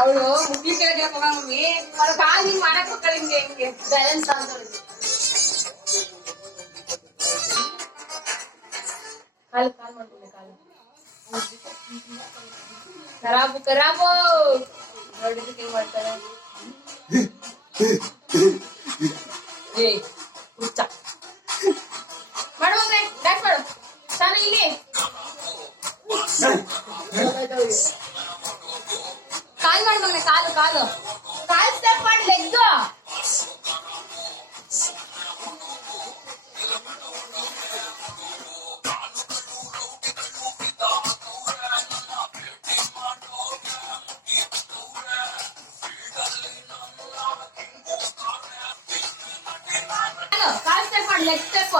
ಅವಳು ಮುಗ್ಲಿ ಕೆಳಗೆ ಹೋಗ ಮಮ್ಮಿ ಅವ್ರ ಕಾಲ್ ಹಿಂಗ್ ಮಾಡಕ್ ಹೋಗ್ತಾಳೆ ಹಿಂಗೆ ಹಿಂಗೆ ಬ್ಯಾಲೆನ್ಸ್ ಆಗ್ತಾಳೆ ಕಾಲ್ ಕಾಲ್ ಮಾಡ್ಕೊಂಡೆ ಕಾಲು ಖರಾಬು ಖರಾಬು ನೋಡಿದಕ್ಕೆ ಹೆಂಗ್ ಮಾಡ್ತಾರೆ ಏ ಹುಚ್ಚ ಮಾಡು ಮಗ್ರೆ ಬ್ಯಾಕ್ ಮಾಡು ತಾನು ಇಲ್ಲಿ ಕಾಲ್ ಮಾಡು ಮಗ್ರೆ ಕಾಲು ಕಾಲು ಕಾಲ್ ಸ್ಟೆಪ್ ಮಾಡಿ ಲೆಗ್ ಕಾಲ್ ಸ್ಟೆಪ್ ಮಾಡಿ ಲೆಗ್ ಸ್ಟೆಪ್